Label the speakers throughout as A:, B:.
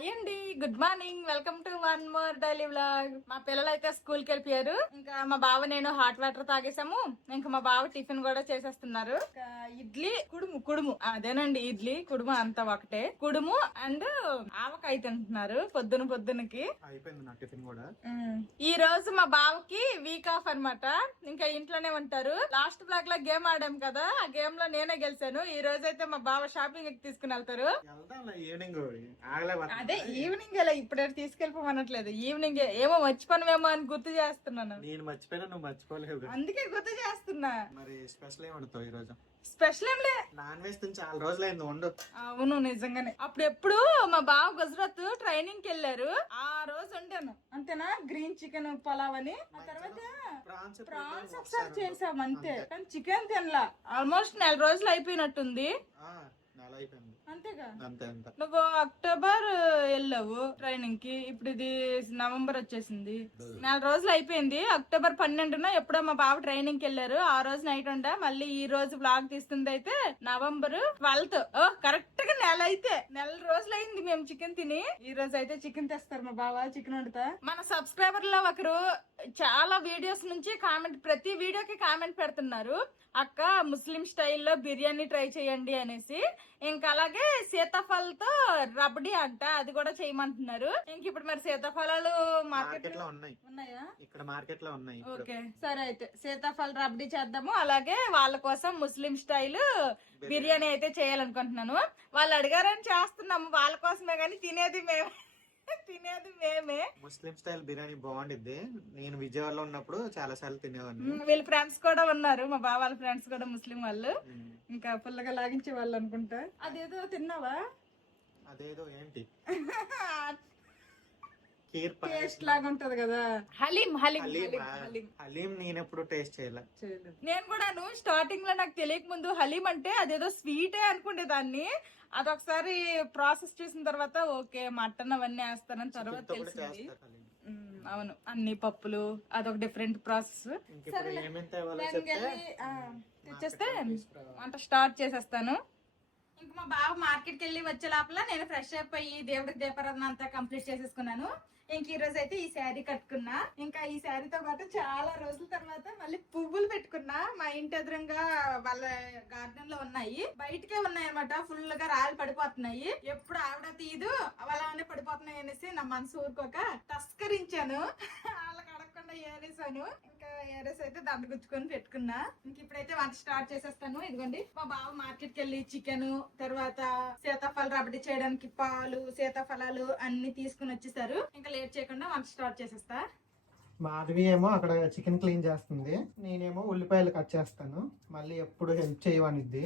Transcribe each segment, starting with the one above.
A: Hi అండి. Good morning welcome to one more daily vlog మా పిల్లలు అయితే స్కూల్కి వెళ్ళిపోయారు. ఇంకా మా బావ నేను హాట్ వాటర్ తాగేసాము ఇంకా మా బావ టిఫిన్ కూడా చేసేస్తున్నారు. ఇడ్లీ కుడుము కుడుము. అదేనండి ఇడ్లీ కుడుము అంతా ఒకటే. కుడుము అండ్ ఆవకాయ తింటున్నారు పొద్దున పొద్దునకి
B: అయిపోయింది నా టిఫిన్ కూడా.
A: ఈ రోజు మా బావకి వీక్ ఆఫ్ అన్నమాట. ఇంకా ఇంట్లోనే ఉంటారు. లాస్ట్ బ్లాక్లో గేమ్ ఆడాం కదా. ఆ గేమ్లో నేనే గెలిచాను. ఈ రోజు అయితే మా బావ షాపింగ్ తీసుకుని వెళ్తారు. అదే ఈవినింగ్ ఎలా ఇప్పుడే తీసుకెళ్ళిపోమనట్లేదు. ఈవినింగ్ ఏమో మర్చిపోనమేమో అని గుర్తు చేస్తున్నాను
B: నేను మర్చిపోయినా నువ్వు మర్చిపోలేవు
A: అందుకే గుర్తు చేస్తున్నా.
B: మరి స్పెషల్ ఏం వండుతావు ఈ రోజు
A: స్పెషల్ ఏం లే.
B: నాన్ వెజ్ తిని చాలా రోజులైంది వండు.
A: అవును నిజంగానే. అప్పుడు ఎప్పుడు మా బావ గుజరాత్ ట్రైనింగ్కి వెళ్ళారు. ఆ రోజు వండాను. అంతేనా? గ్రీన్ చికెన్ పలావ్ అని. ఆ తర్వాత
B: ప్రాన్స్
A: ఒకసారి చేసాం అంతే. కానీ చికెన్ తినలా. ఆల్మోస్ట్ నెల రోజులు అయిపోయినట్టుంది.
B: నెల అయిపోయింది.
A: అంతేగా?
B: అంతే అంత.
A: నువ్వు అక్టోబర్ వెళ్ళావు ట్రైనింగ్కి ఇప్పుడు ఇది నవంబర్ వచ్చేసింది. నెల రోజులు అయిపోయింది. అక్టోబర్ పన్నెండున ఎప్పుడో మా బావ ట్రైనింగ్కి వెళ్ళారు. ఆ రోజు నైట్ ఉండ మళ్ళీ ఈ రోజు బ్లాగ్ తీస్తుంది అయితే నవంబర్ ట్వెల్త్. ఓ కరెక్ట్గా నెల అయితే నెల రోజులు అయింది మేము చికెన్ తిని. ఈ రోజు అయితే చికెన్ తెస్తారు మా బావ చికెన్ వండుతా. మన సబ్స్క్రైబర్లో ఒకరు చాలా వీడియోస్ నుంచి కామెంట్ ప్రతి వీడియోకి కామెంట్ పెడుతున్నారు. అక్క ముస్లిం స్టైల్లో బిర్యానీ ట్రై చేయండి అనేసి. ఇంకా అలాగే సీతాఫలతో రబడి అంట అది కూడా చేయమంటున్నారు. ఇంక ఇప్పుడు మరి సీతాఫలాలు
B: మార్కెట్లో ఉన్నాయి.
A: ఉన్నాయా?
B: ఇక్కడ మార్కెట్లో ఉన్నాయి
A: ఓకే సరే అయితే. సీతాఫల రబడి చేద్దాము. అలాగే వాళ్ళ కోసం ముస్లిం స్టైల్ బిర్యానీ. అయితే చేయాలనుకుంటున్నాను. వాళ్ళు అడిగారని చేస్తున్నాము. వాళ్ళ కోసమే కానీ తినేది మేమే. తినేది మేమే.
B: ముస్లిం స్టైల్ బిర్యానీ బాగుండిద్ది. నేను విజయవాడలో ఉన్నప్పుడు చాలా సార్లు తినేవాడిని
A: వీళ్ళ ఫ్రెండ్స్ కూడా ఉన్నారు. మా బావ వాళ్ళ ఫ్రెండ్స్ కూడా ముస్లిం వాళ్ళు. ఇంకా పుల్లగా లాగించే వాళ్ళు అనుకుంటా. అదేదో తిన్నావా?
B: అదేదో ఏంటి? కీర్
A: టేస్ట్ లాగా ఉంటది కదా. హలీం హలీం
B: హలీం
A: హలీం, హలీం.
B: హలీం నేను ఎప్పుడు టేస్ట్ చేయలే.
A: నేను కూడాను స్టార్టింగ్లో నాకు తెలియక ముందు హలీం అంటే అదేదో స్వీటే అనుకునేదాన్ని అదొకసారి ప్రాసెస్ చేసిన తర్వాత ఓకే మటన్ అవన్నీ వేస్తానని తర్వాత తెలిసింది. అవును. అన్ని పప్పులు అదొక డిఫరెంట్ ప్రాసెస్ తెచ్చేస్తే వంట స్టార్ట్ చేసేస్తాను. ఇంక మా బావ మార్కెట్కి వెళ్ళి వచ్చే లోపల నేను ఫ్రెష్ అప్ అయ్యి దేవుడికి దీపారాధన అంతా కంప్లీట్ చేసేసుకున్నాను. ఇంక ఈ రోజు అయితే ఈ శారీ కట్టుకున్నా. ఇంకా ఈ శారీతో పాటు చాలా రోజుల తర్వాత మళ్ళీ పువ్వులు పెట్టుకున్నా. మా ఇంటి ఎదురుగా వాళ్ళ గార్డెన్లో ఉన్నాయి. బయటకే ఉన్నాయి అనమాట ఫుల్గా రాళ్ళు పడిపోతున్నాయి. ఎప్పుడు ఆవిడ తీదు అలానే పడిపోతున్నాయి అనేసి నా మనసు ఊరుకోక తస్కరించాను. వాళ్ళకి ఏరేసాను. ఇంకా ఏరేసి అయితే దండగుచ్చుకొని పెట్టుకున్నా. ఇంక ఇప్పుడైతే వంట స్టార్ట్ చేసేస్తాను. ఇదిగోండి. మా బావ మార్కెట్కి వెళ్ళి చికెన్ తర్వాత సీతాఫల రబడి చేయడానికి పాలు సీతాఫలాలు అన్ని తీసుకుని వచ్చేసారు. ఇంకా లేట్ చేయకుండా వంట స్టార్ట్ చేసేస్తా.
B: మాధవి ఏమో అక్కడ చికెన్ క్లీన్ చేస్తుంది. నేనేమో ఉల్లిపాయలు కట్ చేస్తాను. మళ్ళీ ఎప్పుడు హెల్ప్ చేయవనిద్ది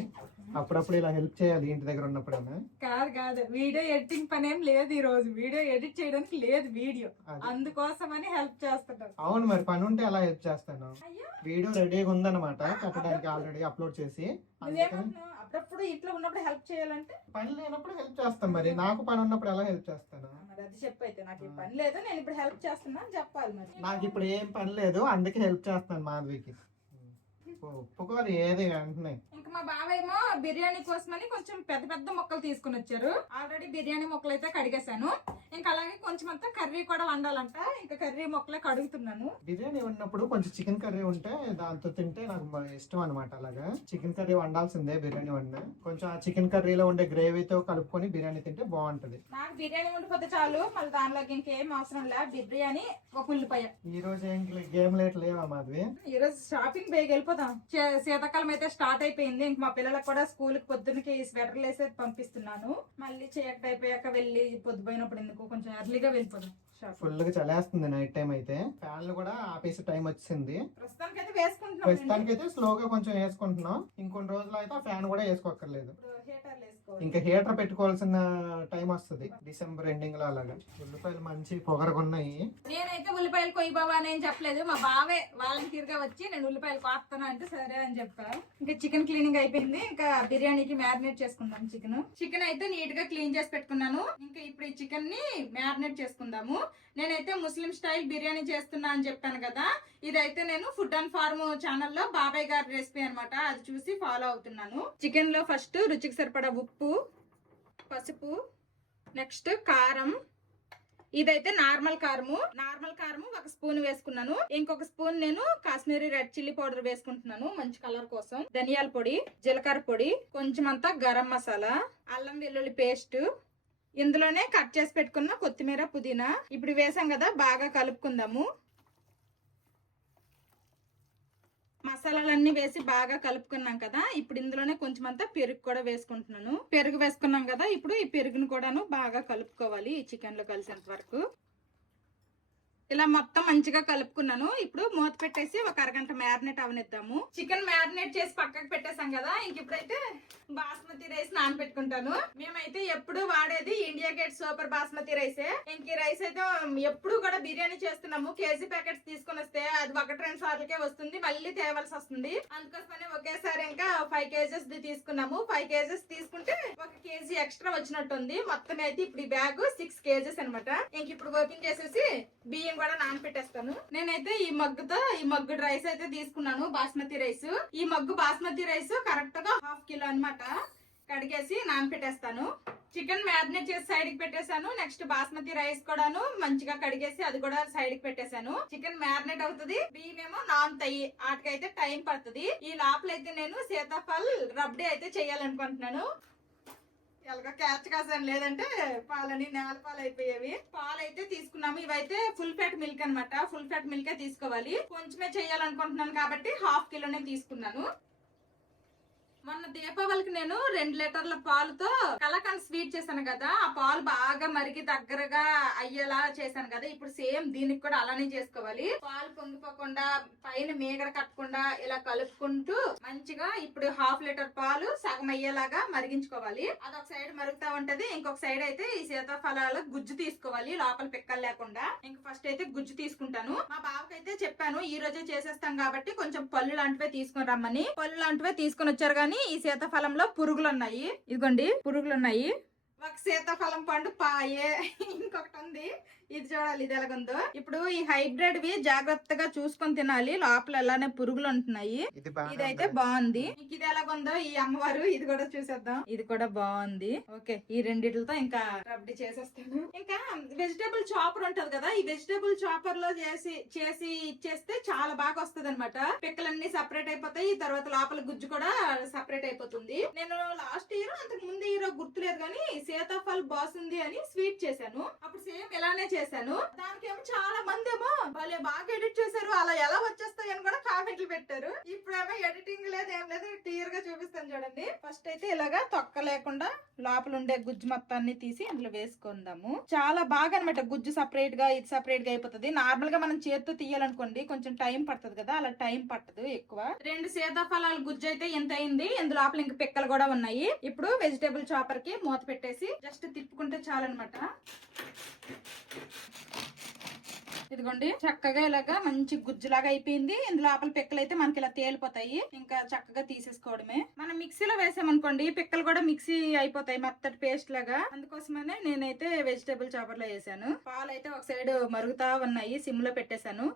B: అప్పుడప్పుడు ఇలా హెల్ప్ చేయాలి ఇంటి దగ్గర ఉన్నప్పుడైనా?
A: కాదు కాదు. వీడియో ఎడిటింగ్ పని ఏం లేదు ఈ రోజు. వీడియో ఎడిట్ చేయడానికి లేదు వీడియో.
B: అది.
A: అందుకోసమని హెల్ప్ చేస్తున్నాను
B: అవును మరి పని ఉంటే ఎలా హెల్ప్ చేస్తాను? వీడియో రెడీగా ఉందన్నమాట. పెట్టడానికి ఆల్రెడీ అప్లోడ్ చేసి.
A: అప్పుడప్పుడు ఇంట్లో ఉన్నప్పుడు హెల్ప్ చేయాలంటే?
B: పని లేనప్పుడు హెల్ప్ చేస్తాను మరి. నాకు పని ఉన్నప్పుడు ఎలా హెల్ప్ చేస్తాను?
A: మరి అది చెప్పు అయితే. నాకు ఈ పని లేదు నేను ఇప్పుడు హెల్ప్ చేస్తున్నా అని చెప్పాలి మరి.
B: నాకు ఇప్పుడు ఏం పని లేదు అందుకే హెల్ప్ చేస్తాను మాధవికి. ఒప్పుకోదు ఏది వెంటనే.
A: ఇంకా మా బావ ఏమో బిర్యానీ కోసమని కొంచెం పెద్ద పెద్ద మొక్కలు తీసుకుని వచ్చారు. ఆల్రెడీ బిర్యానీ మొక్కలు అయితే కడిగేశాను. ఇంకా అలాగే కొంచెం అంతా కర్రీ కూడా వండాలంట. ఇంకా కర్రీ మొక్కలే కడుగుతున్నాను.
B: బిర్యానీ ఉన్నప్పుడు కొంచెం చికెన్ కర్రీ ఉంటే దాంతో తింటే నాకు ఇష్టం అనమాట అలాగా. చికెన్ కర్రీ వండాల్సిందే బిర్యానీ వండిన. కొంచెం ఆ చికెన్ కర్రీలో ఉండే గ్రేవీతో కలుపుకొని బిర్యానీ తింటే బాగుంటది.
A: నాకు బిర్యానీ ఉండిపోతే చాలు. మళ్ళీ దానిలోకి ఇంకేం అవసరం లే. బిర్యానీ ఒక ఉల్లిపాయ.
B: ఈ రోజు ఏం గేమ్ లేట్ లేవా మాధవి?
A: ఈ రోజు షాపింగ్ బేగ్ వెళ్ళిపోతాం శీతాకాలం అయితే స్టార్ట్ అయిపోయింది. ఇంక మా పిల్లలకు కూడా స్కూల్కి పొద్దునకి స్వెటర్లు వేసి పంపిస్తున్నాను. మళ్ళీ చీకటి అయిపోయాక వెళ్ళి పొద్దుపోయినప్పుడు ఎందుకు? కొంచెం ఎర్లీగా వెళ్ళిపోదాం
B: ఫుల్గా చలేస్తుంది నైట్ టైం అయితే. ఫ్యాన్లు కూడా ఆపేసే టైం వచ్చింది.
A: ప్రస్తుతానికి అయితే
B: స్లోగా కొంచెం వేసుకుంటున్నాం. ఇంకొన్ని రోజులు అయితే ఆ ఫ్యాన్ కూడా వేసుకోక్కర్లేదు.
A: హీటర్లు వేసుకోవాలి
B: ఇంకా హీటర్ పెట్టుకోవాల్సిన టైం వస్తుంది. డిసెంబర్ ఎండింగ్లో అలాగా. ఉల్లిపాయలు మంచి పొగరగా ఉన్నాయి
A: నేనైతే ఉల్లిపాయలు కొయ్యి బాబా అని చెప్పలేదు. మా బావే వాలంటీర్గా వచ్చి నేను ఉల్లిపాయలు కోస్తాను అంటే సరే అని చెప్పా. ఇంకా చికెన్ క్లీనింగ్ అయిపోయింది. ఇంకా బిర్యానీకి మ్యారినేట్ చేసుకుందాం చికెన్. చికెన్ అయితే నీట్గా క్లీన్ చేసి పెట్టుకున్నాను. ఇంకా ఇప్పుడు ఈ చికెన్ని మ్యారినేట్ చేసుకుందాము. నేనైతే ముస్లిం స్టైల్ బిర్యానీ చేస్తున్నా అని చెప్పాను కదా. ఇదైతే నేను ఫుడ్ అండ్ ఫార్మ్ ఛానల్లో బాబాయ్ గారి రెసిపీ అనమాట అది చూసి ఫాలో అవుతున్నాను. చికెన్లో ఫస్ట్ రుచికి సరిపడా ఉప్పు పసుపు నెక్స్ట్ కారం. ఇదైతే నార్మల్ కారము. నార్మల్ కారము ఒక స్పూన్ వేసుకున్నాను. ఇంకొక స్పూన్ నేను కాశ్మీరీ రెడ్ చిల్లీ పౌడర్ వేసుకుంటున్నాను మంచి కలర్ కోసం. ధనియాల పొడి జీలకర్ర పొడి కొంచెం అంతా గరం మసాలా అల్లం వెల్లుల్లి పేస్ట్ ఇందులోనే కట్ చేసి పెట్టుకున్న కొత్తిమీర పుదీనా. ఇప్పుడు వేసాం కదా బాగా కలుపుకుందాము. మసాలాలన్నీ వేసి బాగా కలుపుకున్నాం కదా ఇప్పుడు ఇందులోనే కొంచెం అంతా పెరుగు కూడా వేసుకుంటున్నాను. పెరుగు వేసుకున్నాం కదా ఇప్పుడు ఈ పెరుగును కూడాను బాగా కలుపుకోవాలి ఈ చికెన్లో కలిసేంత వరకు. ఇలా మొత్తం మంచిగా కలుపుకున్నాను. ఇప్పుడు మూత పెట్టేసి ఒక అరగంట మ్యారినేట్ అవనిద్దాము. చికెన్ మ్యారినేట్ చేసి పక్కకు పెట్టేసాం కదా ఇంక ఇప్పుడైతే బాస్మతి రైస్ నానబెట్టుకుంటాను. మేమైతే ఎప్పుడు వాడేది ఇండియా గేట్ సూపర్ బాస్మతి రైసే. ఇంక ఈ రైస్ అయితే ఎప్పుడు కూడా బిర్యానీ చేస్తున్నాము. కేజీ ప్యాకెట్స్ తీసుకొని వస్తే అది ఒకటి రెండు సార్లకే వస్తుంది. మళ్ళీ తేవాల్సి వస్తుంది. అందుకోసమని ఒకేసారి ఇంకా ఫైవ్ కేజెస్ ది తీసుకున్నాము. ఫైవ్ కేజెస్ తీసుకుంటే ఒక కేజీ ఎక్స్ట్రా వచ్చినట్టుంది. మొత్తం అయితే ఇప్పుడు ఈ బ్యాగ్ సిక్స్ కేజెస్ అనమాట ఇంక ఇప్పుడు ఓపెన్ చేసేసి బియ్యం కూడా నానపెట్టేస్తాను నేనైతే ఈ మగ్గుతో ఈ మగ్గు రైస్ అయితే తీసుకున్నాను బాస్మతి రైస్. ఈ మగ్గు బాస్మతి రైస్ కరెక్ట్గా హాఫ్ కిలో అన్నమాట. కడిగేసి నానపెట్టేస్తాను చికెన్ మ్యారినేట్ చేసి సైడ్కి పెట్టేశాను. నెక్స్ట్ బాస్మతి రైస్ కూడాను మంచిగా కడిగేసి అది కూడా సైడ్కి పెట్టేశాను. చికెన్ మ్యారినేట్ అవుతుంది. బియ్యమేమో నాన్ తయ్యి వాటికైతే టైం పడుతుంది. ఈ లోపల అయితే నేను సీతాఫల్ రబ్డీ అయితే చేయాలనుకుంటున్నాను. ఎలాగో క్యాచ్ కాసాను లేదంటే పాలని నేల పాలు అయిపోయేవి పాలు అయితే తీసుకున్నాము. ఇవైతే ఫుల్ ఫ్యాట్ మిల్క్ అన్నమాట. ఫుల్ ఫ్యాట్ మిల్కే తీసుకోవాలి. కొంచెమే చేయాలనుకుంటున్నాను కాబట్టి హాఫ్ కిలోనే తీసుకున్నాను. మొన్న దీపావళికి నేను రెండు లీటర్ల పాలుతో కలకండ్ స్వీట్ చేశాను కదా ఆ పాలు బాగా మరిగి దగ్గరగా అయ్యేలా చేశాను కదా. ఇప్పుడు సేమ్ దీనికి కూడా అలానే చేసుకోవాలి. పాలు పొంగిపోకుండా పైన మీగడ కట్టకుండా ఇలా కలుపుకుంటూ మంచిగా ఇప్పుడు హాఫ్ లీటర్ పాలు సగం అయ్యేలాగా మరిగించుకోవాలి. అదొక సైడ్ మరుగుతా ఉంటది. ఇంకొక సైడ్ అయితే ఈ సీతాఫలాల గుజ్జు తీసుకోవాలి లోపల పిక్కలు లేకుండా. ఇంక ఫస్ట్ అయితే గుజ్జు తీసుకుంటాను. మా బావకైతే చెప్పాను ఈ రోజే చేసేస్తాం కాబట్టి కొంచెం పళ్ళు లాంటివే తీసుకుని రమ్మని. పళ్ళు లాంటివే తీసుకొని వచ్చారు కానీ ఈ సీతాఫలంలో పురుగులు ఉన్నాయి ఇదిగోండి పురుగులు ఉన్నాయి ఒక సీతాఫలం పండు పాయే. ఇంకొకటి ఉంది. ఇది చూడాలి ఇది ఎలాగుందో. ఇప్పుడు ఈ హైబ్రిడ్ వి జాగ్రత్తగా చూసుకొని తినాలి. లోపల ఎలానే పురుగులు ఉంటున్నాయి. ఇదైతే బాగుంది. మీకు ఇది ఎలాగుందో ఈ అమ్మవారు ఇది కూడా చూసేద్దాం. ఇది కూడా బాగుంది. ఓకే ఈ రెండిట్లతో ఇంకా రబ్డి చేసేస్తాను. ఇంకా వెజిటేబుల్ చాపర్ ఉంటది కదా ఈ వెజిటేబుల్ చాపర్లో చేసి చేసి ఇచ్చేస్తే చాలా బాగా వస్తది అనమాట పిక్కలన్నీ సపరేట్ అయిపోతాయి. తర్వాత లోపల గుజ్జు కూడా సపరేట్ అయిపోతుంది. నేను లాస్ట్ ఇయర్ అంతకు ముందు ఇయర్ గుర్తులేదు కానీ సీతాఫల్ బాసుంది అని స్వీట్ చేశాను. అప్పుడు సేమ్ ఇలానే చేశాను. దానికేమో చాలా మంది ఏమో భలే బాగా ఎడిట్ చేశారు. అలా ఎలా వచ్చేస్తాయి అని కూడా కామెంట్లు పెట్టారు. ఇప్పుడేమో ఎడిటింగ్ లేదు ఏం లేదు క్లియర్గా చూపిస్తాను చూడండి. ఫస్ట్ అయితే ఇలాగా తొక్క లేకుండా లోపల ఉండే గుజ్జు మొత్తాన్ని తీసి అందులో వేసుకుందాము. చాలా బాగా అనమాట గుజ్జు సపరేట్గా ఇది సపరేట్గా అయిపోతుంది. నార్మల్గా మనం చేతితో తీయాలనుకోండి కొంచెం టైం పడుతుంది కదా అలా టైం పట్టదు ఎక్కువ. రెండు సీతాఫలాల గుజ్జు అయితే ఎంత అయింది. ఇందు లోపల ఇంక పిక్కలు కూడా ఉన్నాయి. ఇప్పుడు వెజిటేబుల్ చాపర్కి మూత పెట్టేసి జస్ట్ తిప్పుకుంటే చాలన్నమాట ఇదిగోండి చక్కగా ఇలాగా మంచి గుజ్జులాగా అయిపోయింది. ఇందులో లోపల పిక్కలు అయితే మనకి ఇలా తేలిపోతాయి. ఇంకా చక్కగా తీసేసుకోవడమే. మనం మిక్సీలో వేసామనుకోండి పిక్కలు కూడా మిక్సీ అయిపోతాయి మెత్తటి పేస్ట్ లాగా. అందుకోసమనే నేనైతే వెజిటేబుల్ చాపర్లో వేసాను. పాలు అయితే ఒక సైడ్ మరుగుతా ఉన్నాయి సిమ్లో పెట్టేశాను.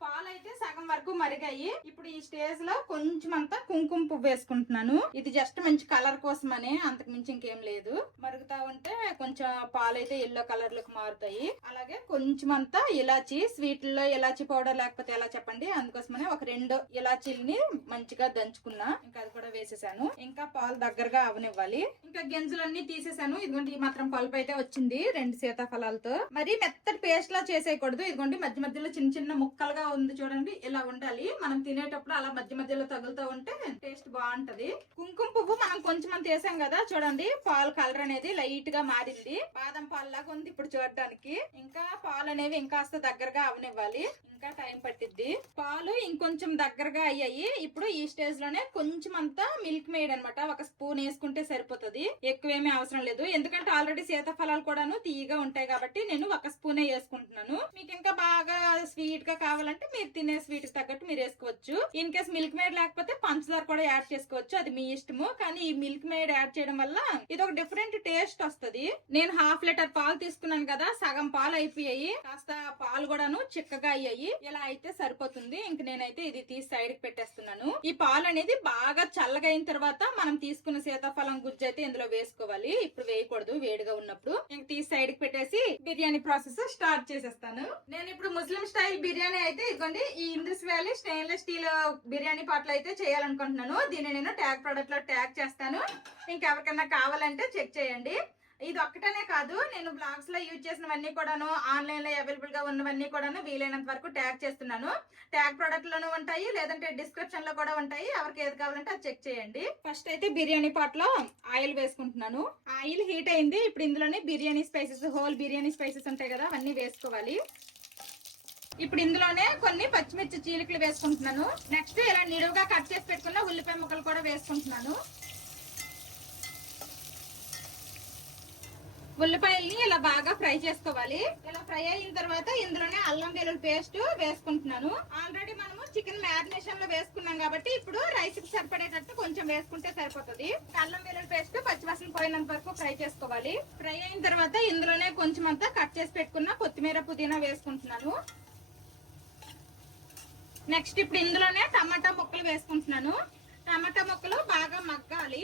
A: పాలు అయితే సగం వరకు మరిగాయి. ఇప్పుడు ఈ స్టేజ్లో కొంచెం అంతా కుంకుమ పువ్వు వేసుకుంటున్నాను. ఇది జస్ట్ మంచి కలర్ కోసమనే అంతకు మించి ఇంకేం లేదు. మరుగుతా ఉంటే కొంచెం పాలు అయితే ఎల్లో కలర్లోకి మారుతాయి. అలాగే కొంచెం అంతా ఇలాచి స్వీట్లో ఇలాచి పౌడర్ లేకపోతే ఎలా చెప్పండి? అందుకోసమనే ఒక రెండు ఇలాచీల్ని మంచిగా దంచుకున్నా. ఇంకా అది కూడా వేసేసాను. ఇంకా పాలు దగ్గరగా అవనివ్వాలి. ఇంకా గింజలన్నీ తీసేసాను. ఇదిగోండి ఈ మాత్రం పలుపు అయితే వచ్చింది. రెండు సీతాఫలాలతో. మరి మెత్తటి పేస్ట్ లా చేసేయకూడదు. ఇదిగోండి మధ్య మధ్యలో చిన్న చిన్న ముక్కలుగా ఉంది చూడండి. ఇలా ఉండాలి. మనం తినేటప్పుడు అలా మధ్య మధ్యలో తగులుతూ ఉంటే టేస్ట్ బాగుంటది. కుంకుమ పువ్వు మనం కొంచెం అంత వేసాం కదా చూడండి. పాలు కలర్ అనేది లైట్గా మారింది. బాదం పాలు లాగా ఉంది ఇప్పుడు చూడడానికి. ఇంకా పాలు అనేవి ఇంకా దగ్గరగా అవనివ్వాలి. ఇంకా టైం పట్టిద్ది. పాలు ఇంకొంచెం దగ్గరగా అయ్యాయి. ఇప్పుడు ఈ స్టేజ్లోనే కొంచెం అంతా మిల్క్ మేడ్ అనమాట ఒక స్పూన్ వేసుకుంటే సరిపోతుంది. ఎక్కువేమీ అవసరం లేదు. ఎందుకంటే ఆల్రెడీ సీతాఫలాలు కూడాను తీయగా ఉంటాయి కాబట్టి నేను ఒక స్పూనే వేసుకుంటున్నాను. మీకు ఇంకా బాగా స్వీట్గా కావాలంటే మీరు తినేసి స్వీట్ తగ్గట్టు మీరు వేసుకోవచ్చు. ఇన్ కేస్ మిల్క్ మేడ్ లేకపోతే పంచదార కూడా యాడ్ చేసుకోవచ్చు. అది మీ ఇష్టము. కానీ ఈ మిల్క్ మేడ్ యాడ్ చేయడం వల్ల ఇది ఒక డిఫరెంట్ టేస్ట్ వస్తది. నేను హాఫ్ లీటర్ పాలు తీసుకున్నాను కదా సగం పాలు అయిపోయాయి. కాస్త పాలు కూడాను చిక్కగా అయ్యాయి. ఇలా అయితే సరిపోతుంది. ఇంక నేనైతే ఇది తీసి సైడ్కి పెట్టేస్తున్నాను. ఈ పాలు అనేది బాగా చల్లగా అయిన తర్వాత మనం తీసుకున్న సీతాఫలం గుజ్జు అయితే ఇందులో వేసుకోవాలి. ఇప్పుడు వేయకూడదు వేడిగా ఉన్నప్పుడు. ఇంక తీసి సైడ్కి పెట్టేసి బిర్యానీ ప్రాసెస్ స్టార్ట్ చేసేస్తాను. నేను ఇప్పుడు ముస్లిం స్టైల్ బిర్యానీ అయితే ఇదిగోండి ఈ Indus Valley stainless steel biryani పాటలు అయితే చేయాలనుకుంటున్నాను. దీన్ని నేను ట్యాగ్ ప్రొడక్ట్లో ట్యాగ్ చేస్తాను. ఇంకెవరికైనా కావాలంటే చెక్ చేయండి. ఇది ఒక్కటనే కాదు నేను బ్లాగ్స్లో యూజ్ చేసినవన్నీ కూడాను ఆన్లైన్లో అవైలబుల్గా ఉన్నవన్నీ కూడాను వీలైనంత వరకు ట్యాగ్ చేస్తున్నాను. ట్యాగ్ ప్రొడక్ట్ లోనూ ఉంటాయి లేదంటే డిస్క్రిప్షన్లో కూడా ఉంటాయి. ఎవరికి ఏది కావాలంటే అది చెక్ చేయండి. ఫస్ట్ అయితే బిర్యానీ పాట్లో ఆయిల్ వేసుకుంటున్నాను. ఆయిల్ హీట్ అయింది ఇప్పుడు ఇందులోనే biryani spices whole biryani spices ఉంటాయి కదా అవన్నీ వేసుకోవాలి. ఇప్పుడు ఇందులోనే కొన్ని పచ్చిమిర్చి చీలికలు వేసుకుంటున్నాను. నెక్స్ట్ ఇలా నిలువుగా కట్ చేసి పెట్టుకున్న ఉల్లిపాయ ముక్కలు కూడా వేసుకుంటున్నాను. ఉల్లిపాయల్ని ఇలా బాగా ఫ్రై చేసుకోవాలి. ఇలా ఫ్రై అయిన తర్వాత ఇందులోనే అల్లం వెల్లుల్లి పేస్ట్ వేసుకుంటున్నాను. ఆల్రెడీ మనము చికెన్ మ్యారినేషన్లో వేసుకున్నాం కాబట్టి ఇప్పుడు రైస్కి సరిపడేటట్టు కొంచెం వేసుకుంటే సరిపోతుంది. అల్లం వెల్లుల్లి పేస్ట్ పచ్చివాసన పోయినంత వరకు ఫ్రై చేసుకోవాలి. ఫ్రై అయిన తర్వాత ఇందులోనే కొంచెం అంతా కట్ చేసి పెట్టుకున్న కొత్తిమీర పుదీనా వేసుకుంటున్నాను. నెక్స్ట్ ఇప్పుడు ఇందులోనే టమాటా ముక్కలు వేసుకుంటున్నాను. టమాటా ముక్కలు బాగా మగ్గాలి.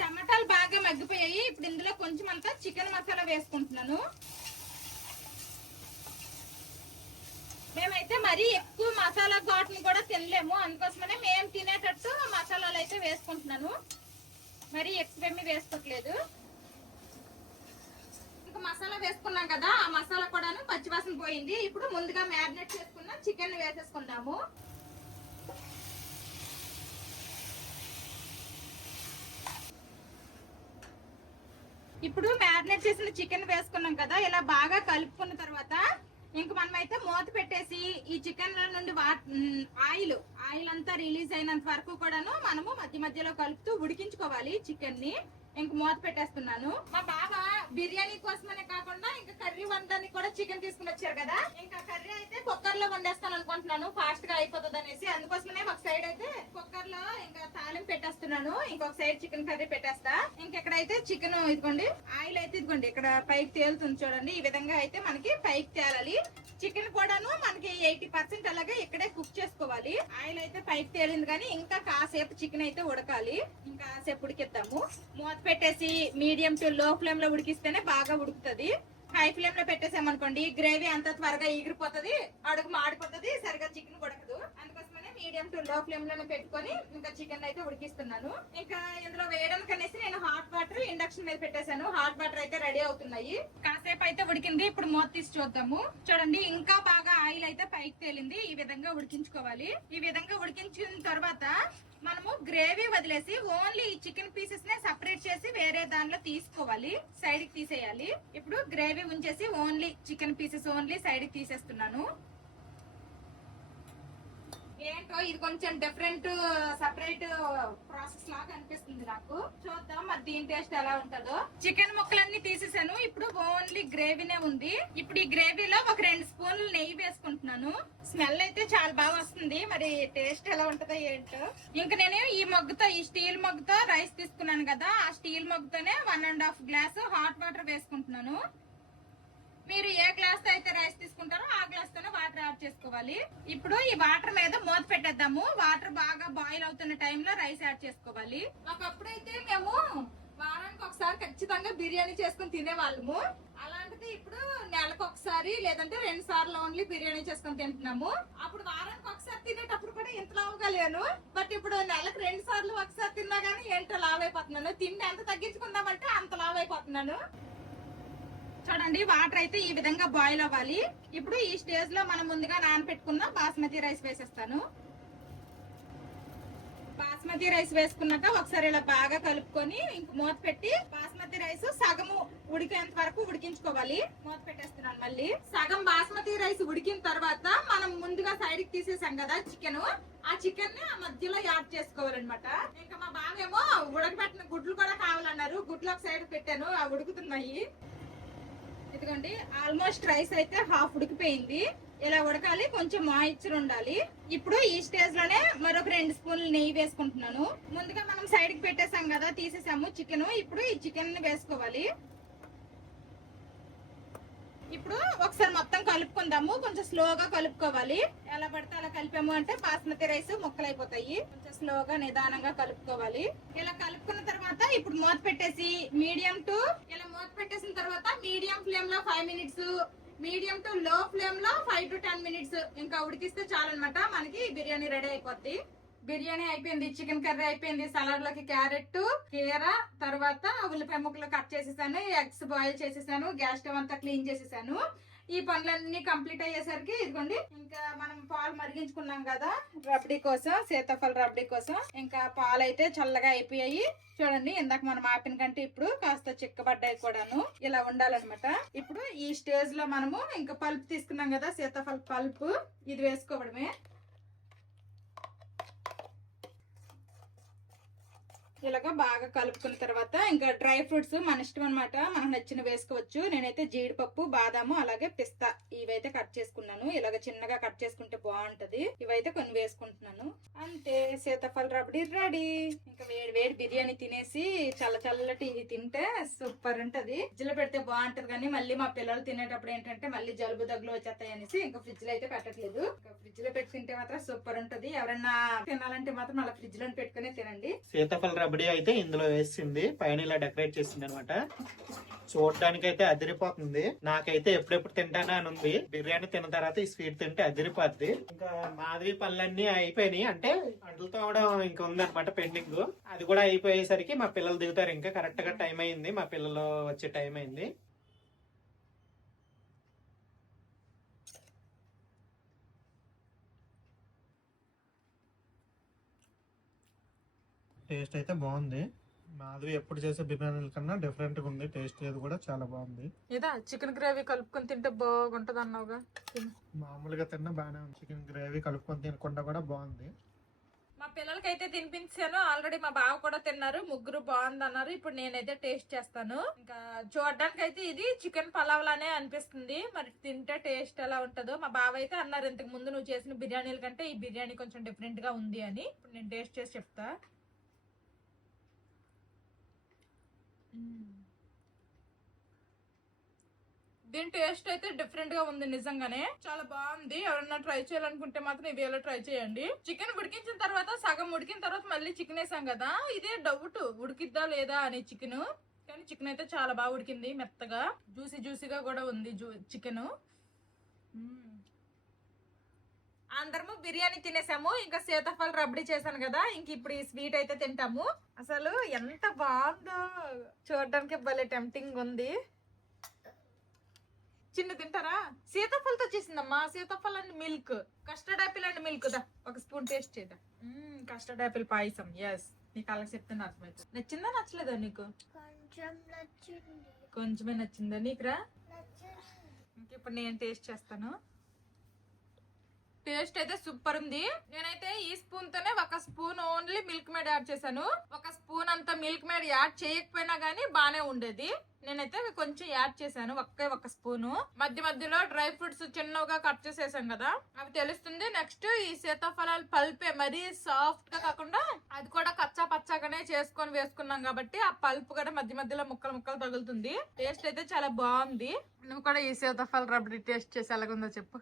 A: టమాటాలు బాగా మగ్గిపోయాయి. ఇప్పుడు ఇందులో కొంచెం అంతా చికెన్ మసాలా వేసుకుంటున్నాను. మేమైతే మరీ ఎక్కువ మసాలా ఘాటును కూడా తినలేము. అందుకోసమనే మేము తినేటట్టు మసాలాలు అయితే వేసుకుంటున్నాను. మరీ ఎక్కువేమీ వేసుకోవట్లేదు ఇంకా మసాలా వేసుకున్నాం కదా ఆ మసాలా కూడాను పచ్చివాసన పోయింది. ఇప్పుడు ముందుగా మ్యారినేట్ చేసుకున్న చికెన్ వేసేసుకుందాము. ఇప్పుడు మ్యారినేట్ చేసిన చికెన్ వేసుకున్నాం కదా ఇలా బాగా కలుపుకున్న తర్వాత ఇంక మనం అయితే మూత పెట్టేసి ఈ చికెన్ నుండి వా- ఆయిల్ ఆయిల్ అంతా రిలీజ్ అయినంత వరకు కూడాను మనము మధ్య మధ్యలో కలుపుతూ ఉడికించుకోవాలి చికెన్ని. ఇంక మూత పెట్టేస్తున్నాను. మా బావ బిర్యానీ కోసమనే కాకుండా ఇంకా కర్రీ వండడానికి కూడా చికెన్ తీసుకుని వచ్చారు కదా. ఇంకా కర్రీ అయితే కుక్కర్లో వండేస్తాను అనుకుంటున్నాను. ఫాస్ట్గా అయిపోతుంది అనేసి. అందుకోసమనే ఒక సైడ్ అయితే కుక్కర్లో ఇంకా తాలింపు పెట్టేస్తున్నాను. ఇంకొక సైడ్ చికెన్ కర్రీ పెట్టేస్తా. ఇంకెక్కడైతే చికెన్ ఇదిగోండి ఆయిల్ అయితే ఇదిగోండి. ఇక్కడ పైకి తేలుతుంది చూడండి. ఈ విధంగా అయితే మనకి పైకి తేలాలి. చికెన్ కూడాను మనకి ఎయిటీ పర్సెంట్ అలాగే ఇక్కడే కుక్ చేసుకోవాలి. ఆయిల్ అయితే పైకి తేలింది కానీ ఇంకా కాసేపు చికెన్ అయితే ఉడకాలి. ఇంకా సేపు ఉడికిద్దాము. మూత పెట్టేసి మీడియం టు లో ఫ్లేమ్లో ఉడికిస్తేనే బాగా ఉడుకుతుంది. హై ఫ్లేమ్లో పెట్టేసామనుకోండి గ్రేవీ అంత త్వరగా ఎగిరిపోతుంది అడుగు మాడిపోతుంది సరిగా చికెన్ ఉడకదు. అందుకోసమనే మీడియం టు లో ఫ్లేమ్లోనే పెట్టుకొని ఇంకా చికెన్ అయితే ఉడికిస్తున్నాను. ఇంకా ఇందులో వేయడానికి అనేసి నేను హాట్ వాటర్ ఇండక్షన్ మీద పెట్టేశాను. హాట్ వాటర్ అయితే రెడీ అవుతున్నాయి. కాసేపు అయితే ఉడికింది. ఇప్పుడు మూత తీసి చూద్దాము. చూడండి ఇంకా బాగా ఆయిల్ అయితే పైకి తేలింది. ఈ విధంగా ఉడికించుకోవాలి. ఈ విధంగా ఉడికించిన తర్వాత మనము గ్రేవీ వదిలేసి ఓన్లీ ఈ చికెన్ పీసెస్ నే సపరేట్ చేసి వేరే దానిలో తీసుకోవాలి. సైడ్కి తీసేయాలి. ఇప్పుడు గ్రేవీ ఉంచేసి ఓన్లీ చికెన్ పీసెస్ ఓన్లీ సైడ్కి తీసేస్తున్నాను. ఏంటో ఇది కొంచెం డిఫరెంట్ సపరేట్ ప్రాసెస్ లాగా అనిపిస్తుంది నాకు. చూద్దాం మరి దీని టేస్ట్ ఎలా ఉంటుందో. చికెన్ ముక్కలన్నీ తీసేసాను. ఇప్పుడు ఓన్లీ గ్రేవీనే ఉంది. ఇప్పుడు ఈ గ్రేవీలో ఒక రెండు స్పూన్లు నెయ్యి వేసుకుంటున్నాను. స్మెల్ అయితే చాలా బాగా వస్తుంది. మరి టేస్ట్ ఎలా ఉంటుందో ఏంటో. ఇంకా నేను ఈ మగ్గుతో ఈ స్టీల్ మగ్గుతో రైస్ తీసుకున్నాను కదా. ఆ steel మగ్గుతోనే one and half glass hot water వేసుకుంటున్నాను. మీరు ఏ గ్లాస్తో అయితే రైస్ తీసుకుంటారో ఆ గ్లాస్ తోనే వాటర్ యాడ్ చేసుకోవాలి. ఇప్పుడు ఈ వాటర్ మీద మూత పెట్టేద్దాము. వాటర్ బాగా బాయిల్ అవుతున్న టైంలో రైస్ యాడ్ చేసుకోవాలి. ఒకప్పుడైతే మేము వారానికి ఒకసారి ఖచ్చితంగా బిర్యానీ చేసుకుని తినేవాళ్ళము. అలాంటిది ఇప్పుడు నెలకు ఒకసారి లేదంటే రెండు సార్లు ఓన్లీ బిర్యానీ చేసుకుని తింటున్నాము. అప్పుడు వారానికి ఒకసారి తినేటప్పుడు కూడా ఇంత లావుగా లేను. బట్ ఇప్పుడు నెలకు రెండు సార్లు ఒకసారి తిన్నా గానీ ఏంటో లావ్ అయిపోతున్నాను తిండి ఎంత తగ్గించుకుందామంటే అంత లావ్ అయిపోతున్నాను చూడండి వాటర్ అయితే ఈ విధంగా బాయిల్ అవ్వాలి. ఇప్పుడు ఈ స్టేజ్లో మనం ముందుగా నానబెట్టుకున్న బాస్మతి రైస్ వేసేస్తాను. బాస్మతి రైస్ వేసుకున్నాక ఒకసారి ఇలా బాగా కలుపుకొని ఇంక మూత పెట్టి బాస్మతి రైస్ సగము ఉడికేంత వరకు ఉడికించుకోవాలి. మూత పెట్టేస్తున్నాను మళ్ళీ. సగం బాస్మతి రైస్ ఉడికిన తర్వాత మనం ముందుగా సైడ్కి తీసేసాం కదా చికెన్ ఆ చికెన్ని ఆ మధ్యలో యాడ్ చేసుకోవాలన్నమాట. ఇంకా మా బావేమో ఉడకబెట్టిన గుడ్లు కూడా కావాలన్నారు. గుడ్లు ఒక సైడ్ పెట్టాను ఆ ఉడుకుతున్నాయి. ఇదిగోండి ఆల్మోస్ట్ రైస్ అయితే హాఫ్ ఉడికిపోయింది. ఇలా ఉడకాలి కొంచెం మాయిచ్చర్ ఉండాలి. ఇప్పుడు ఈ స్టేజ్లోనే మరొక రెండు స్పూన్లు నెయ్యి వేసుకుంటున్నాను. ముందుగా మనం సైడ్కి పెట్టేసాం కదా తీసేసాము చికెన్ ఇప్పుడు ఈ చికెన్ని వేసుకోవాలి. ఇప్పుడు ఒకసారి మొత్తం కలుపుకుందాము. కొంచెం స్లోగా కలుపుకోవాలి. ఎలా పడితే అలా కలిపాము అంటే బాస్మతి రైస్ ముక్కలు అయిపోతాయి కొంచెం స్లోగా నిదానంగా కలుపుకోవాలి. ఇలా కలుపుకున్న తర్వాత ఇప్పుడు మూత పెట్టేసి మీడియం టు ఇలా మూత పెట్టేసిన తర్వాత మీడియం ఫ్లేమ్లో ఫైవ్ మినిట్స్ మీడియం టు లో ఫ్లేమ్లో ఫైవ్ టు టెన్ మినిట్స్ ఇంకా ఉడికిస్తే చాలన్నమాట. మనకి బిర్యానీ రెడీ అయిపోద్ది. బిర్యానీ అయిపోయింది చికెన్ కర్రీ అయిపోయింది సలాడ్లోకి క్యారెట్ కీర తర్వాత ఉల్లిపాయ ముక్కలు కట్ చేసేసాను ఎగ్స్ బాయిల్ చేసేసాను గ్యాస్ స్టవ్ అంతా క్లీన్ చేసేసాను. ఈ పనులన్నీ కంప్లీట్ అయ్యేసరికి ఇదిగోండి ఇంకా మనం పాలు మరిగించుకున్నాం కదా రబడీ కోసం సీతాఫల రబడీ కోసం ఇంకా పాలు అయితే చల్లగా అయిపోయాయి. చూడండి ఇందాక మనం ఆపిన కంటే ఇప్పుడు కాస్త చిక్కబడ్డాయి కూడాను ఇలా ఉండాలన్నమాట. ఇప్పుడు ఈ స్టేజ్లో మనము ఇంకా పల్ప్ తీసుకున్నాం కదా సీతాఫల పల్ప్ ఇది వేసుకోవడమే. ఇలాగ బాగా కలుపుకున్న తర్వాత ఇంకా డ్రై ఫ్రూట్స్ మన ఇష్టం అనమాట మనకు నచ్చిన వేసుకోవచ్చు. నేనైతే జీడిపప్పు బాదాము అలాగే పిస్తా ఇవైతే కట్ చేసుకున్నాను. ఇలాగ చిన్నగా కట్ చేసుకుంటే బాగుంటది. ఇవైతే కొన్ని వేసుకుంటున్నాను. అంతే సీతాఫల రబడి రెడీ. ఇంకా వేడి వేడి బిర్యానీ తినేసి చల్ల చల్లటి ఇది తింటే సూపర్ ఉంటది. ఫ్రిడ్జ్లో పెడితే బాగుంటది కానీ మళ్ళీ మా పిల్లలు తినేటప్పుడు ఏంటంటే మళ్ళీ జలుబు దగ్గులు వచ్చేస్తాయి అనేసి ఇంకా ఫ్రిడ్జ్లో అయితే పెట్టట్లేదు. ఇంకా ఫ్రిడ్జ్లో పెట్టి తింటే మాత్రం సూపర్ ఉంటది. ఎవరైనా తినాలంటే మాత్రం అలా ఫ్రిడ్జ్లో పెట్టుకునే తినండి.
B: సీతాఫల రబడి అయితే ఇందులో వేసింది. పైన ఇలా డెకరేట్ చేసింది అనమాట చూడడానికి అయితే అదిరిపోతుంది. నాకైతే ఎప్పుడెప్పుడు తింటానా అని ఉంది. బిర్యానీ తిన్న తర్వాత ఈ స్వీట్ తింటే అదిరిపోద్ది. ఇంకా మాధవి పనులన్నీ అయిపోయినాయి. అంటే అంటలు తోవడం ఇంకా ఉందనమాట పెండింగ్. అది కూడా అయిపోయేసరికి మా పిల్లలు దిగుతారు. ఇంకా కరెక్ట్గా టైం అయింది. మా పిల్లలు వచ్చే టైం అయింది. టేస్ట్ అయితే బాగుంది. మాధవి ఎప్పుడు చేసే బిర్యానీల కన్నా డిఫరెంట్గా ఉంది. టేస్ట్ ఇది కూడా చాలా బాగుంది.
A: ఇదా చికెన్ గ్రేవీ కలుపుకొని తింటే బాగుంటది అన్నావుగా
B: మామూలుగా తిన్నా బాగానే ఉంది. చికెన్ గ్రేవీ కలుపుకొని తినకుండా కూడా బాగుంది.
A: మా పిల్లలకైతే తినిపించాను. ఆల్రెడీ మా బావ కూడా తిన్నారు. ముగ్గురు బాగుంది అన్నారు ఇప్పుడు నేనైతే టేస్ట్ చేస్తాను. ఇంకా చూడడానికి అయితే ఇది చికెన్ పలావ్ లానే అనిపిస్తుంది. మరి తింటే టేస్ట్ ఎలా ఉంటుందో మా బావ అయితే అన్నారు. ఇంతకు ముందు నువ్వు చేసిన బిర్యానీల కంటే ఈ బిర్యానీ కొంచెం డిఫరెంట్గా ఉంది అని. ఇప్పుడు నేను టేస్ట్ చేసి చెప్తా మ్మ్. Hmm. దీని టేస్ట్ అయితే డిఫరెంట్గా ఉంది నిజంగానే. చాలా బాగుంది. ఎవరన్నా ట్రై చేయాలనుకుంటే మాత్రం ఇవేలా ట్రై చేయండి. చికెన్ ఉడికించిన తర్వాత సగం ఉడికిన తర్వాత మళ్ళీ చికెన్ వేసాం కదా. ఇదే డౌట్ ఉడికిద్దా లేదా అని చికెన్ కానీ చికెన్ అయితే చాలా బాగా ఉడికింది మెత్తగా. జ్యూసీ జ్యూసీగా కూడా ఉంది చికెన్ అందరము బిర్యానీ తినేసాము. ఇంకా సీతాఫల రబడి చేశాను కదా ఇంక ఇప్పుడు ఈ స్వీట్ అయితే తింటాము. అసలు ఎంత బాగుందో చూడడానికి భలే టెంప్టింగ్ ఉంది. చిన్న తింటారా? సీతాఫలతో చేసిందమ్మా. Sitaphal and milk custard apple and milk దా? ఒక స్పూన్ టేస్ట్ చేద్దాం. Custard apple payasam. ఎస్ నీకు అలా చెప్తే అర్థమవుతుంది నచ్చిందా నచ్చలేదా నీకు? కొంచెమే నచ్చిందా నీకురా? ఇంక ఇప్పుడు నేను టేస్ట్ చేస్తాను. టేస్ట్ అయితే సూపర్ ఉంది. నేనైతే ఈ స్పూన్ తోనే ఒక spoon only Milkmaid add చేశాను. ఒక స్పూన్ అంత మిల్క్ మేడ్ యాడ్ చేయకపోయినా గానీ బానే ఉండేది. నేనైతే కొంచెం యాడ్ చేశాను ఒకే ఒక స్పూను. మధ్య మధ్యలో డ్రై ఫ్రూట్స్ చిన్నగా కట్ చేసేసాం కదా అవి తెలుస్తుంది. నెక్స్ట్ ఈ సీతాఫలాలు పల్పే మరీ సాఫ్ట్గా కాకుండా అది కూడా కచ్చా పచ్చాగానే చేసుకొని వేసుకున్నాం కాబట్టి ఆ పల్ప్ కూడా మధ్య మధ్యలో ముక్కలు ముక్కలు తగులుతుంది. టేస్ట్ అయితే చాలా బాగుంది. నువ్వు కూడా ఈ సీతాఫల రబడి టేస్ట్ చేసి ఎలాగుందో చెప్పు.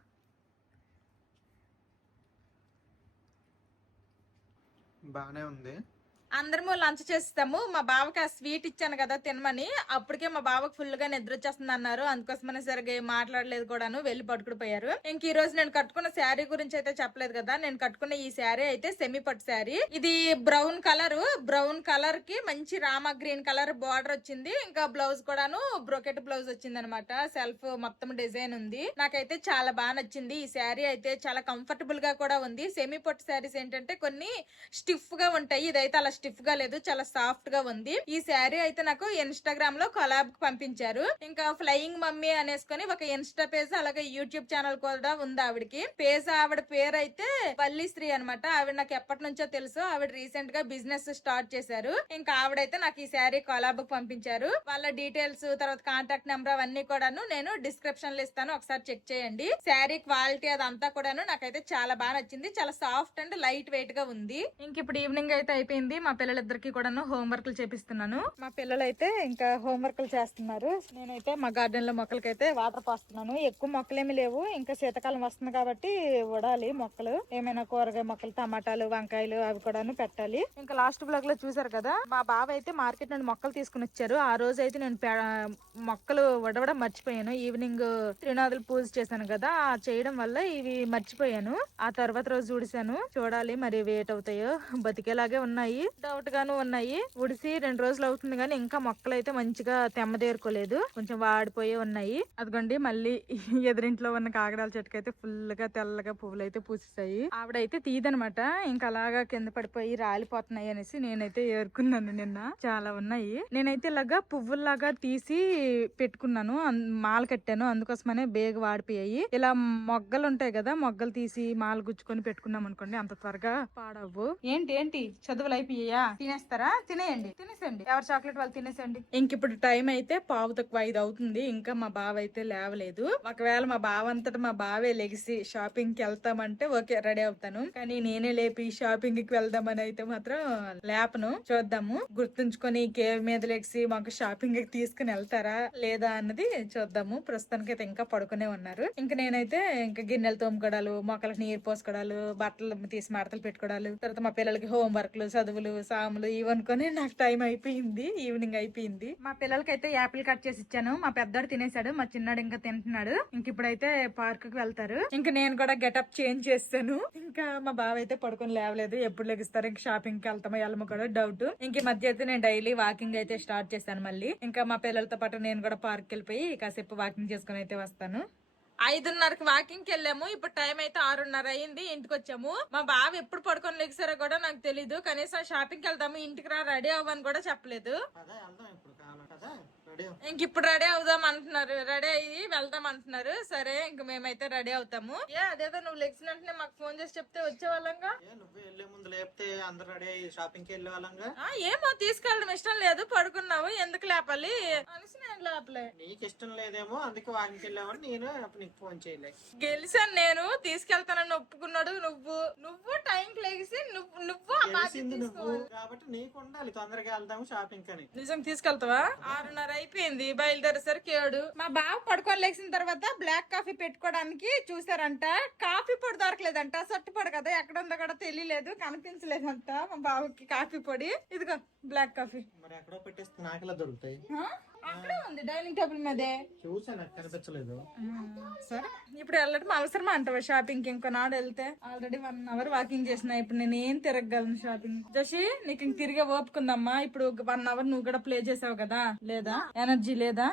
B: బాగానే ఉంది.
A: అందరము లంచ్ చేస్తాము. మా బావకి ఆ స్వీట్ ఇచ్చాను కదా తినమని. అప్పటికే మా బావకి ఫుల్గా నిద్ర వచ్చేస్తుంది అన్నారు అందుకోసమనే సరిగా మాట్లాడలేదు కూడాను. వెళ్ళి పడుకుడిపోయారు ఇంక ఈ రోజు నేను కట్టుకున్న శారీ గురించి అయితే చెప్పలేదు కదా. నేను కట్టుకున్న ఈ శారీ అయితే సెమీ పట్టు శారీ. ఇది బ్రౌన్ కలర్. బ్రౌన్ కలర్కి మంచి రామ గ్రీన్ కలర్ బార్డర్ వచ్చింది. ఇంకా బ్లౌజ్ కూడాను బ్రోకెట్ బ్లౌజ్ వచ్చింది అనమాట సెల్ఫ్ మొత్తం డిజైన్ ఉంది. నాకైతే చాలా బాగా నచ్చింది. ఈ శారీ అయితే చాలా కంఫర్టబుల్గా కూడా ఉంది. సెమీ పట్టు శారీస్ ఏంటంటే కొన్ని స్టిఫ్గా ఉంటాయి. ఇదైతే అలా స్టిఫ్గా లేదు చాలా సాఫ్ట్గా ఉంది. ఈ శారీ అయితే నాకు ఇన్స్టాగ్రామ్లో కొలాబ్ పంపించారు. ఇంకా ఫ్లయింగ్ మమ్మీ అనేసుకొని ఒక ఇన్స్టా పేజ్ అలాగే యూట్యూబ్ ఛానల్ కూడా ఉంది ఆవిడకి. పేజ్ ఆవిడ పేరు అయితే వల్లీశ్రీ అనమాట ఆవిడ నాకు ఎప్పటి నుంచో తెలుసు. ఆవిడ రీసెంట్గా బిజినెస్ స్టార్ట్ చేశారు. ఇంకా ఆవిడైతే నాకు ఈ శారీ కొలాబ్ పంపించారు. వాళ్ళ డీటెయిల్స్ తర్వాత కాంటాక్ట్ నెంబర్ అవన్నీ కూడాను నేను డిస్క్రిప్షన్లో ఇస్తాను. ఒకసారి చెక్ చేయండి. శారీ క్వాలిటీ అదంతా కూడాను నాకైతే చాలా బాగా నచ్చింది. చాలా సాఫ్ట్ అండ్ లైట్ వెయిట్గా ఉంది. ఇంక ఇప్పుడు ఈవినింగ్ అయితే అయిపోయింది. మా పిల్లలిద్దరికి కూడాను హోంవర్క్లు చేపిస్తున్నాను. మా పిల్లలు అయితే ఇంకా హోంవర్క్లు చేస్తున్నారు. నేనైతే మా గార్డెన్లో మొక్కలకైతే వాటర్ పోస్తున్నాను. ఎక్కువ మొక్కలేమి లేవు. ఇంకా శీతాకాలం వస్తుంది కాబట్టి ఉడాలి మొక్కలు. ఏమైనా కూరగాయ మొక్కలు టమాటాలు వంకాయలు అవి కూడాను పెట్టాలి. ఇంకా లాస్ట్ బ్లాగ్లో చూసారు కదా మా బావ అయితే మార్కెట్ నుండి మొక్కలు తీసుకుని వచ్చారు. ఆ రోజు అయితే నేను మొక్కలు ఉడవడం మర్చిపోయాను. ఈవినింగ్ త్రినాథులు పూజ చేశాను కదా ఆ చేయడం వల్ల ఇవి మర్చిపోయాను. ఆ తర్వాత రోజు చూడిశాను చూడాలి మరి వేట్ అవుతాయో బతికేలాగే ఉన్నాయి. డౌట్ గాను ఉన్నాయి. ఉడిసి రెండు రోజులు అవుతుంది కానీ ఇంకా మొక్కలు అయితే మంచిగా తెమ్మదేరుకోలేదు కొంచెం వాడిపోయి ఉన్నాయి. అదిగోండి మళ్ళీ ఎదురింట్లో ఉన్న కాగడాల చెట్టుకు అయితే ఫుల్గా తెల్లగా పువ్వులు అయితే పూసేసాయి. ఆవిడైతే తీదనమాట. ఇంకా అలాగా కింద పడిపోయి రాలిపోతున్నాయి అనేసి నేనైతే ఏరుకున్నాను నిన్న. చాలా ఉన్నాయి. నేనైతే ఇలాగా పువ్వుల్లాగా తీసి పెట్టుకున్నాను. మాల కట్టాను. అందుకోసమనే బేగ వాడిపోయాయి. ఇలా మొగ్గలు ఉంటాయి కదా మొగ్గలు తీసి మాల గుచ్చుకొని పెట్టుకున్నాం అనుకోండి అంత త్వరగా పాడవు ఏంటి ఏంటి? చదువులు అయిపోయాయి. తినేస్తారా? తినేయండి. తినేసండి ఎవరి చాక్లెట్ వాళ్ళు తినేసండి ఇంక ఇప్పుడు టైం అయితే పావు తక్కువ ఐదు అవుతుంది. ఇంకా మా బావ అయితే లేవలేదు. ఒకవేళ మా బావ అంతటా మా బావే లెగిసి షాపింగ్కి వెళ్తామంటే ఓకే రెడీ అవుతాను. కానీ నేనే లేపి షాపింగ్కి వెళ్దామని అయితే మాత్రం లేపను. చూద్దాము. గుర్తుంచుకొని కేవ్ మీద లెగిసి మాకు షాపింగ్కి తీసుకుని వెళ్తారా లేదా అన్నది చూద్దాము. ప్రస్తుతానికి అయితే ఇంకా పడుకునే ఉన్నారు. ఇంకా నేనైతే ఇంకా గిన్నెలు తోముకోవడాలు మొక్కలకు నీరు పోసుకోవడాలు బట్టలు తీసి మడతలు పెట్టుకోవడాలు తర్వాత మా పిల్లలకి హోంవర్క్లు చదువులు సాములు ఇవనుకొని నాకు టైం అయిపోయింది ఈవినింగ్ అయిపోయింది. మా పిల్లలకి అయితే యాపిల్ కట్ చేసి ఇచ్చాను. మా పెద్దాడు తినేశాడు మా చిన్నాడు ఇంకా తింటున్నాడు. ఇంక ఇప్పుడైతే పార్క్కి వెళ్తారు. ఇంకా నేను కూడా గెటప్ చేంజ్ చేస్తాను. ఇంకా మా బావ అయితే పడుకొని లేవలేదు. ఎప్పుడు లెగిస్తారు? ఇంకా షాపింగ్కి వెళ్తామో వెళ్ళమో కూడా డౌట్ ఇంక మధ్య అయితే నేను డైలీ వాకింగ్ అయితే స్టార్ట్ చేశాను మళ్ళీ. ఇంకా మా పిల్లలతో పాటు నేను కూడా పార్క్ వెళ్ళిపోయి కాసేపు వాకింగ్ చేసుకుని అయితే వస్తాను. ఐదున్నరకి వాకింగ్కి వెళ్ళాము. ఇప్పుడు టైం అయితే ఆరున్నర అయింది. ఇంటికి వచ్చాము మా బావ ఎప్పుడు పడుకొని లెగిసారో కూడా నాకు తెలీదు. కనీసం షాపింగ్కి వెళ్దాము. ఇంటికి రా రెడీ అవ్వని కూడా చెప్పలేదు. ఇంక ఇప్పుడు రెడీ అవుదాం అంటున్నారు. రెడీ అయ్యి వెళ్దాం అంటున్నారు. సరే ఇంక మేమైతే రెడీ అవుతాము. ఏ అదేదో నువ్వు లెగ్సిన వెంటనే మాకు ఫోన్ చేసి చెప్తే వచ్చేవాళ్ళంగా?
B: ఏ నువ్వు వెళ్ళే ముందు లేపితే అందరు రెడీ అయ్యి షాపింగ్కి వెళ్ళే వాళ్ళంగా
A: ఏమో తీసుకెళ్ళడం ఇష్టం లేదు. పడుకున్నావు. ఎందుకు లేపాలి? అనేసి నేను లేపలే.
B: నీకు ఇష్టం లేదేమో అందుకే వాకింగ్ వెళ్ళామని నేను నీకు ఫోన్ చేయలే.
A: గెలిచాను నేను. తీసుకెళ్తానని ఒప్పుకున్నాడు నువ్వు. నువ్వు టైంకి లెగిసి నువ్వు నువ్వు.
B: కాబట్టి నీకు ఉండాలి. తొందరగా వెళ్దాము షాపింగ్ అని
A: నిజం తీసుకెళ్తావా? ఆరున్నర అయిపోయింది బయలుదేరేసరికి ఏడు. మా బావ పడుకొని లేచిన తర్వాత బ్లాక్ కాఫీ పెట్టుకోవడానికి చూసారంట కాఫీ పొడి దొరకలేదంట. సట్టు పొడి కదా ఎక్కడ ఉందో కూడా తెలియలేదు కనిపించలేదంట మా బావకి కాఫీ పొడి. ఇదిగో బ్లాక్ కాఫీ.
B: మరి ఎక్కడో పెట్టేస్తే నాకెలా దొరుకుతాయి?
A: అక్కడే ఉంది డైనింగ్ టేబుల్ మీదే.
B: చూసా నాకు కనిపించలేదు.
A: సరే. ఇప్పుడు వెళ్ళడం అవసరమా అంటావా షాపింగ్కి ఇంకో నాడు వెళ్తే ఆల్రెడీ వన్ అవర్ వాకింగ్ చేసిన ఇప్పుడు నేను ఏం తిరగగలను షాపింగ్? జోషి నీకు ఇంక తిరిగే ఓపుకుందమ్మా. ఇప్పుడు వన్ అవర్ నువ్వు కూడా ప్లే చేసావు కదా. లేదా? ఎనర్జీ లేదా?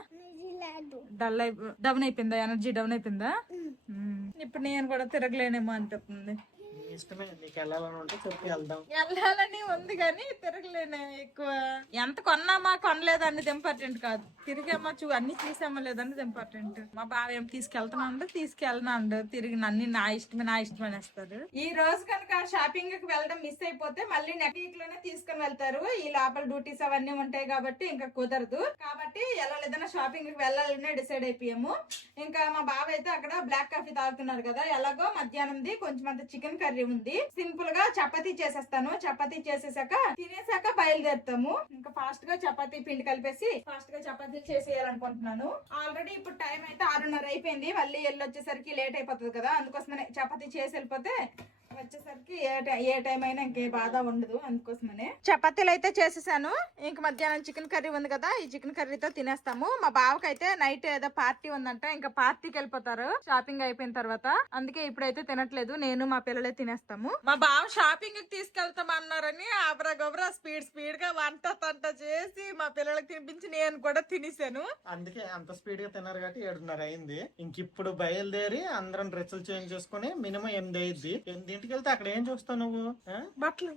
A: డల్ అయి డౌన్ అయిపోయిందా? ఎనర్జీ డౌన్ అయిపోయిందా. ఇప్పుడు నేను కూడా తిరగలేనేమో అనిపిస్తుంది
B: నీ ఇష్టమే. నీకు వెళ్ళాలని ఉంటే చెప్పి వెళ్దాం.
A: వెళ్ళాలని ఉంది కానీ తిరగలేనే ఎక్కువ. ఎంత కొన్నామా కొనలేదు అనేది ఇంపార్టెంట్ కాదు. తిరిగామా చూ అన్ని చూసామా లేదన్నది ఇంపార్టెంట్ మా బావ ఏం తీసుకెళ్తాను అంటే తీసుకెళ్ళను తిరిగి అన్ని నా ఇష్టమే నా ఇష్టం అనేస్తారు ఈ రోజు కనుక షాపింగ్కి వెళ్ళడం మిస్ అయిపోతే మళ్ళీ నెక్స్ట్ వీక్లోనే తీసుకుని వెళ్తారు. ఈ లోపల డ్యూటీస్ అవన్నీ ఉంటాయి కాబట్టి ఇంకా కుదరదు. కాబట్టి ఎలా లేదన్నా షాపింగ్కి వెళ్ళాలనే డిసైడ్ అయిపోయాము. ఇంకా మా బావ అయితే అక్కడ బ్లాక్ కాఫీ తాగుతున్నారు కదా. ఎలాగో మధ్యాహ్నంది కొంచెం అంత చికెన్ కర్రీ ఉంది. సింపుల్గా చపాతీ చేసేస్తాను. చపాతీ చేసేసాక తినేసాక బయలుదేరుతాము. ఇంకా ఫాస్ట్గా చపాతీ పిండి కలిపేసి ఫాస్ట్గా చపాతీలు చేసేయాలనుకుంటున్నాను. ఆల్రెడీ ఇప్పుడు టైం అయితే ఆరున్నర అయిపోయింది. మళ్ళీ వెళ్ళి వచ్చేసరికి లేట్ అయిపోతుంది కదా. అందుకోసమనే చపాతీ చేసి వెళ్ళిపోతే వచ్చేసరికి ఏ టై- ఏ టైం అయినా ఇంకే బాధ ఉండదు అందుకోసమనే. చపాతీలు అయితే చేసేసాను. ఇంక మధ్యాహ్నం చికెన్ కర్రీ ఉంది కదా ఈ చికెన్ కర్రీతో తినేస్తాము. మా బావకి అయితే నైట్ ఏదో పార్టీ ఉందంట ఇంకా పార్టీకి వెళ్ళిపోతారు. షాపింగ్ అయిపోయిన తర్వాత. అందుకే ఇప్పుడైతే తినట్లేదు నేను మా పిల్లలే తినేస్తాము. మా బావ షాపింగ్కి తీసుకెళ్తాం అన్నారని ఆబ్రా గొబ్రా స్పీడ్ స్పీడ్గా వంట తంట చేసి మా పిల్లలకి తినిపించి నేను కూడా తినేసాను.
B: అందుకే అంత స్పీడ్గా తిన్నారు కాబట్టి ఏడున్నర అయింది. ఇంక ఇప్పుడు బయలుదేరి అందరం డ్రెస్సులు చేంజ్ చేసుకుని మినిమం ఎనిమిది అయింది ఎనిమిదింటికి వెళ్తే అక్కడ ఏం చూస్తావు నువ్వు?
A: బట్టలు.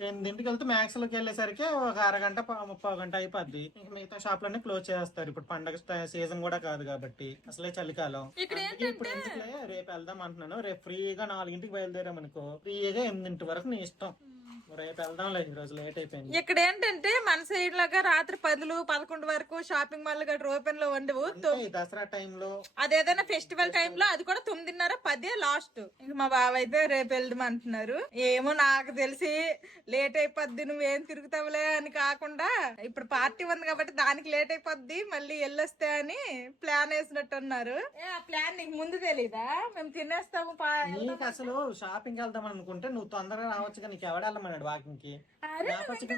B: ఎనిమిదింటికి వెళ్తే మ్యాక్స్లోకి వెళ్ళేసరికి ఒక అరగంట ముప్పై గంట అయిపోద్ది. ఇంక మిగతా షాపులన్నీ క్లోజ్ చేస్తారు ఇప్పుడు పండగ సీజన్ కూడా కాదు కాబట్టి. అసలే చలికాలం. ఇప్పుడు ఎందుకులే? రేపు వెళ్దాం అంటున్నాను. రేపు ఫ్రీగా నాలుగింటికి బయలుదేరామనుకో ఫ్రీగా ఎనిమిదింటి వరకు నీ ఇష్టం.
A: ఇక్కడ ఏంటంటే మన సైడ్ లాగా రాత్రి పదులు పదకొండు వరకు షాపింగ్ మాల్ గట్రా ఓపెన్లో ఉండవు
B: దసరా టైంలో
A: అదేదైనా ఫెస్టివల్ టైం లో అది కూడా తొమ్మిదిన్నర పదే లాస్ట్ ఇంక మా బావ అయితే రేపు వెళ్దాం అంటున్నారు ఏమో నాకు తెలిసి లేట్ అయిపోద్ది నువ్వేం తిరుగుతావులే అని కాకుండా ఇప్పుడు పార్టీ ఉంది కాబట్టి దానికి లేట్ అయిపోద్ది మళ్ళీ వెళ్ళొస్తే అని ప్లాన్ వేసినట్టు అన్నారు. ఏ, ఆ ప్లాన్ నీకు ముందు తెలీదా? మేము తినేస్తాము
B: అసలు షాపింగ్ వెళ్దాం అనుకుంటే నువ్వు తొందరగా రావచ్చుగా నీకు ఎవడెళ్ళమన్నాడు వాకింగ్కి
A: అరే,
B: నాకొచ్చుగా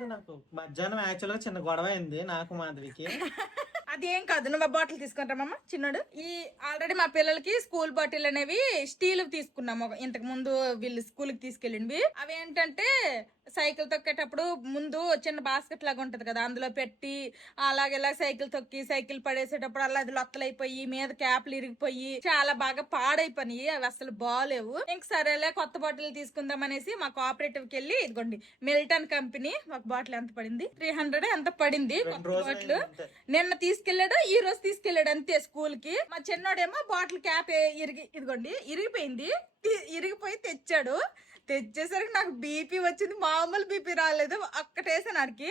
A: నువ్వు
B: నాకు మధ్యాహ్నం యాక్చువల్గా చిన్న గొడవ అయింది నాకు మాధవికి
A: అదేం కాదు నువ్వు బాటిల్ తీసుకుంటామమ్మా చిన్నడు. ఈ ఆల్రెడీ మా పిల్లలకి స్కూల్ బాటిల్ అనేవి స్టీల్ తీసుకున్నాము. ఇంతకు ముందు వీళ్ళు స్కూల్కి తీసుకెళ్ళినవి అవి ఏంటంటే సైకిల్ తొక్కేటప్పుడు ముందు చిన్న బాస్కెట్ లాగా ఉంటది కదా అందులో పెట్టి అలాగే ఇలా సైకిల్ తొక్కి సైకిల్ పడేసేటప్పుడు అలా అది లొత్తలైపోయి మీద క్యాప్లు ఇరిగిపోయి చాలా బాగా పాడైపోయినాయి. అవి అసలు బాగాలేవు ఇంక సరేలే కొత్త బాటిల్ తీసుకుందాం అనేసి మా కోఆపరేటివ్కి వెళ్ళి ఇదిగోండి మిల్టన్ కంపెనీ ఒక బాటిల్ ఎంత పడింది? త్రీ హండ్రెడ్ ఎంత పడింది? కొత్త బాటిల్. నిన్న తీసుకెళ్ళాడు ఈ రోజు తీసుకెళ్ళాడు అంతే స్కూల్కి మా చిన్నోడేమో బాటిల్ క్యాప్ ఇరిగి ఇదిగోండి ఇరిగిపోయింది. ఇరిగిపోయి తెచ్చాడు. తెచ్చేసరికి నాకు బీపీ వచ్చింది. మామూలు బీపీ రాలేదు. అక్కటేసాను ఆడికి.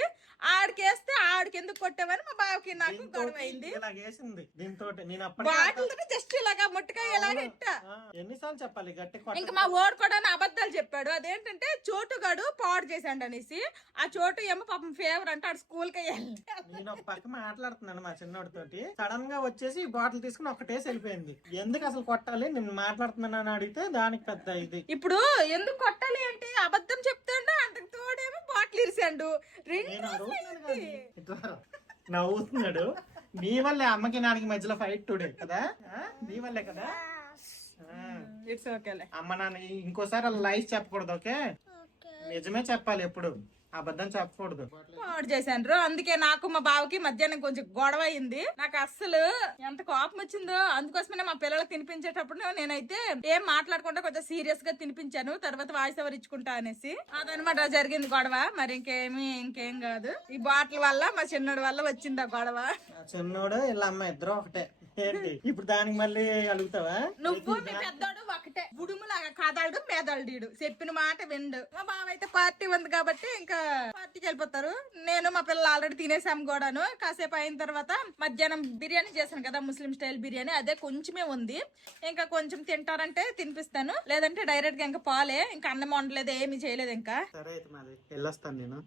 A: ఆడికేస్తే ఆడికి ఎందుకు కొట్టామని మా బావకి నాకు
B: దీంతోటి
A: గొడవ అయింది
B: ఇలా వేసింది. దీంతో నేను అప్పటికే
A: బాటిల్ జస్ట్ ఇలాగా ముట్టకాయ ఇలాగ ఇట్టా.
B: ఎన్నిసార్లు చెప్పాలి
A: ఇంకా మా ఓడు కూడా అబద్ధాలు చెప్పాడు. అదేంటంటే చోటుగాడు పాడు చేశాడు అనేసి. ఆ చోటు ఏమో పాపం ఫేవర్ అంటే ఆడు స్కూల్కి వెళ్ళి
B: నేను ఒక పక్క మాట్లాడుతున్నాను మా చిన్నోడితోటి. సడన్గా వచ్చేసి బాటిల్ తీసుకుని ఒకటేసి వెళ్ళిపోయింది. ఎందుకు అసలు కొట్టాలి? నేను మాట్లాడుతున్నాను అని అడిగితే దానికి పెద్ద ఇది.
A: ఇప్పుడు ఎందుకు కొట్టాలి అంటే అబద్ధం చెప్తాడు? అంతకు తోడేమో బాటిల్ ఇరిసాడు రెండు
B: నవ్వుతున్నాడు. నీ వల్లే అమ్మకి నాన్నకి మధ్యలో ఫైట్ టుడే కదా? ఆ? నీ వల్లే కదా.
A: ఇట్స్ ఓకేలే
B: అమ్మ నాన్న ఇంకోసారి అలా లైఫ్ చెప్పకూడదు ఓకే నిజమే చెప్పాలి ఎప్పుడు. అబద్ధం చెప్పకూడదు.
A: పాడు చేశాను అందుకే నాకు మా బావకి మధ్యాహ్నం కొంచెం గొడవ అయింది. నాకు అస్సలు ఎంత కోపం వచ్చిందో అందుకోసమే మా పిల్లలకు తినిపించేటప్పుడు నేనైతే ఏం మాట్లాడకుండా కొంచెం సీరియస్గా తినిపించాను. తర్వాత వాయిస్ ఎవరు ఇచ్చుకుంటా అనేసి. అదనమాట జరిగింది గొడవ. మరి ఇంకేమి ఇంకేం కాదు. ఈ బాటిల్ వల్ల మా చిన్నోడి వల్ల వచ్చింది ఆ గొడవ.
B: చిన్నోడు ఇలా అమ్మ ఇద్దరు ఒకటే. ఇప్పుడు దానికి మళ్ళీ అడుగుతావా?
A: నువ్వు మీ పెద్దోడు ఒకటే. బుడుములాగా కాదాడు మేదాడు చెప్పిన మాట విండు. మా బావ అయితే పార్టీ ఉంది కాబట్టి ఇంకా పార్టీకి వెళ్ళిపోతారు. నేను మా పిల్లలు ఆల్రెడీ తినేసాం కూడాను. కాసేపు అయిన తర్వాత మధ్యాహ్నం బిర్యానీ చేశాను కదా ముస్లిం స్టైల్ బిర్యానీ. అదే కొంచెమే ఉంది. ఇంకా కొంచెం తింటారంటే తినిపిస్తాను. లేదంటే డైరెక్ట్గా ఇంకా పాలే. ఇంకా అన్నం వండలేదు ఏమి చేయలేదు ఇంకా.
B: సరే అయితే మాది వెళ్ళొస్తాను నేను.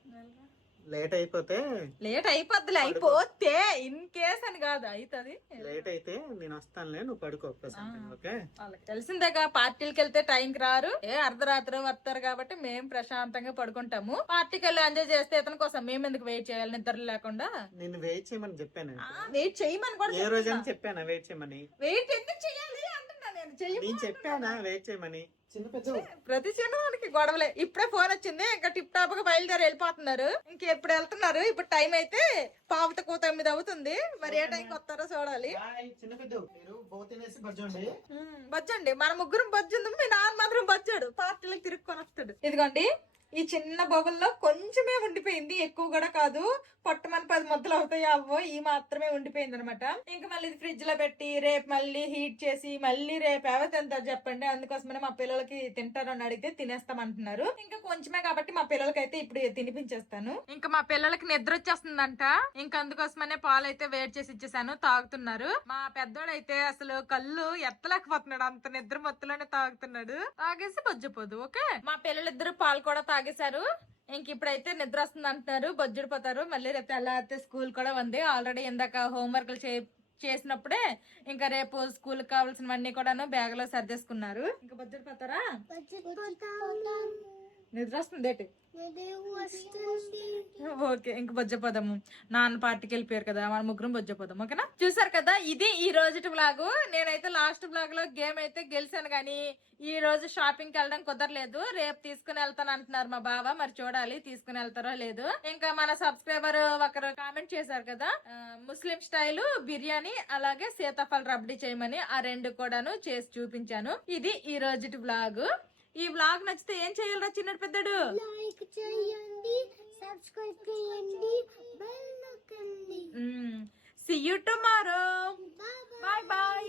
B: లేట్ అయిపోతే
A: లేట్ అయిపోద్దిలే అయిపోతే ఇన్ కేస్ అని కాదు అవుతుంది
B: లేట్ అయితే నేను వస్తానులే నువ్వు పడుకో ఓకే?
A: వాళ్ళకి తెలిసిందేగా పార్టీలకి వెళ్తే టైంకి రారు. ఏ అర్ధరాత్రి వస్తారు కాబట్టి మేము ప్రశాంతంగా పడుకుంటాము. పార్టీకి వెళ్ళి ఎంజాయ్ చేస్తే ఇతని కోసం మేము ఎందుకు వెయిట్ చేయాలి నిద్ర లేకుండా?
B: నిన్ను వెయిట్ చేయమని చెప్పాను.
A: వెయిట్ చేయమని కూడా
B: ఏ రోజైనా చెప్పానా వెయిట్ చేయమని?
A: వెయిట్ ఎందుకు చేయాలి అంటున్నా నేను.
B: నేను చెప్పానా వెయిట్ చేయమని?
A: ప్రతి గొడవలే. ఇప్పుడే ఫోన్ వచ్చింది ఇంకా టిప్ టాప్గా బయలుదేరి వెళ్ళిపోతున్నారు. ఇంక ఎప్పుడు వెళ్తున్నారు? ఇప్పుడు టైం అయితే పావుత కూ తొమ్మిది అవుతుంది. మరి ఏ టైంకి వస్తారో చూడాలి.
B: బజ్జండి
A: మన ముగ్గురం బజ్జుంది మీ నాన్న మాత్రం బజ్జాడు. పార్టీలకు తిరుక్కొని వస్తాడు. ఇదిగోండి. ఈ చిన్న బొబల్లో కొంచెమే ఉండిపోయింది. ఎక్కువ కూడా కాదు. పొట్టమని పది ముద్దలు అవుతాయి అవ్వో ఈ మాత్రమే ఉండిపోయింది అనమాట ఇంకా మళ్ళీ ఇది ఫ్రిడ్జ్లో పెట్టి రేపు మళ్ళీ హీట్ చేసి మళ్ళీ రేపు ఎవరు తింటారు చెప్పండి. అందుకోసమనే మా పిల్లలకి తింటారని అడిగితే తినేస్తామంటున్నారు. ఇంకా కొంచెమే కాబట్టి మా పిల్లలకి అయితే ఇప్పుడు తినిపించేస్తాను. ఇంకా మా పిల్లలకి నిద్ర వచ్చేస్తుందంట. ఇంకా అందుకోసమనే పాలు అయితే వేడి చేసి ఇచ్చేసాను. తాగుతున్నారు. మా పెద్దోడైతే అసలు కళ్ళు ఎత్తలేకపోతున్నాడు. అంత నిద్ర మొత్తంలోనే తాగుతున్నాడు. తాగేసి బొజ్జపోదు ఓకే? మా పిల్లలిద్దరు పాలు కూడా తాగేశారు. ఇంక ఇప్పుడైతే నిద్ర వస్తుంది అంటున్నారు. బొజ్జుడిపోతారు. మళ్ళీ రేపు తెల్లారితే స్కూల్ కూడా ఉంది. ఆల్రెడీ ఇందాక హోంవర్క్లు చే చేసినప్పుడే ఇంకా రేపు స్కూల్ కావాల్సినవన్నీ కూడాను బ్యాగ్లో సర్దేసుకున్నారు. ఇంకా బొజ్జుడిపోతారా? నిద్ర వస్తుంది. ఏంటి ఓకే ఇంక బొజ్జపోదాము. నాన్న పార్టీకి వెళ్ళిపోయారు కదా మన ముగ్గురం బొజ్జపోదాం ఓకేనా? చూసారు కదా ఇది ఈ రోజు బ్లాగ్ నేనైతే లాస్ట్ బ్లాగ్లో గేమ్ అయితే గెలిచాను కానీ ఈ రోజు షాపింగ్కి వెళ్ళడం కుదరలేదు. రేపు తీసుకుని వెళ్తాను అంటున్నారు మా బావ మరి చూడాలి తీసుకుని వెళ్తారో లేదు. ఇంకా మన సబ్స్క్రైబర్ ఒకరు కామెంట్ చేశారు కదా ముస్లిం స్టైల్ బిర్యానీ అలాగే సీతాఫల్ రబ్డీ చేయమని ఆ రెండు కూడాను చేసి చూపించాను. ఇది ఈ రోజు బ్లాగ్ ఈ బ్లాగ్ నచ్చితే ఏం చేయాలరా చిన్నటి పెద్దడు?
C: లైక్ చేయండి సబ్స్క్రైబ్ చేయండి బెల్ నొక్కండి.
A: see you tomorrow. Bye bye,